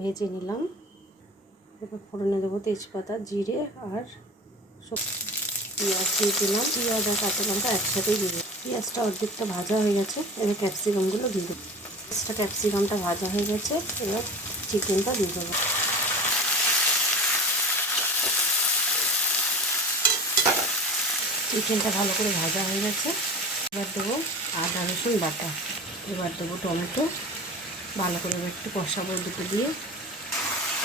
ভেজে নিলাম। এবার ফোড়নে দেবো তেজপাতা, জিরে আর পেঁয়াজ দিয়ে দিলাম। পেঁয়াজ আর কাঁচা লঙ্কা একসাথেই দিয়ে দেবো। পেঁয়াজটা অর্ধেকটা ভাজা হয়ে গেছে, এবার ক্যাপসিকামগুলো দিয়ে দেবো। ক্যাপসিকামটা ভাজা হয়ে গেছে, এবার চিকেনটা দিয়ে দেবো। চিকেনটা ভালো করে ভাজা হয়ে গেছে, এবার দেবো আদা রসুন বাটা। এবার দেবো টমেটো, ভালো করে একটু কষাবো দুটো দিয়ে।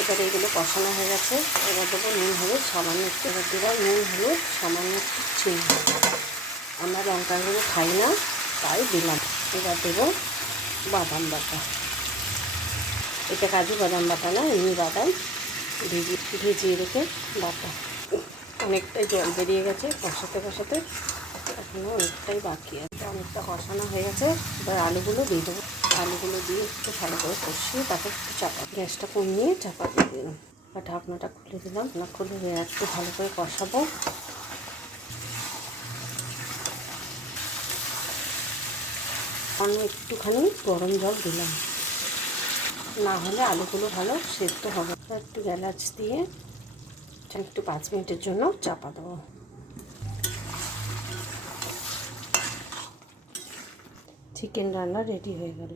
এবার এগুলো কষানো হয়ে গেছে, এবার দেবো নুন হলুদ সামান্য একটু। এবার দেবো নুন হলুদ সামান্য একটু চিনি। আমরা লঙ্কাগুলো খাই না তাই দিলাম। এবার দেবো বাদাম বাটা। এটা কাজু বাদাম বাটা না, এমনি বাদাম ভিজিয়ে রেখে বাটা। অনেকটাই জল বেরিয়ে গেছে কষাতে কষাতে, এখনও অনেকটাই বাকি আছে। অনেকটা কষানো হয়ে গেছে, এবার আলুগুলো দিয়ে দেবো। আলুগুলো দিয়ে একটু ভালো করে কষিয়ে তারপর একটু চাপা, গ্যাসটা কমিয়ে চাপা দিয়ে দিলাম। আর ঢাকনাটা খুলে দিলাম। না খুলে একটু ভালো করে কষাবো। আমি একটুখানি গরম জল দিলাম, না হলে আলুগুলো ভালো সেদ্ধ হবে। একটু এলাচ দিয়ে একটু 5 মিনিটের জন্য চাপা দেবো। চিকেন রান্না রেডি হয়ে গেল।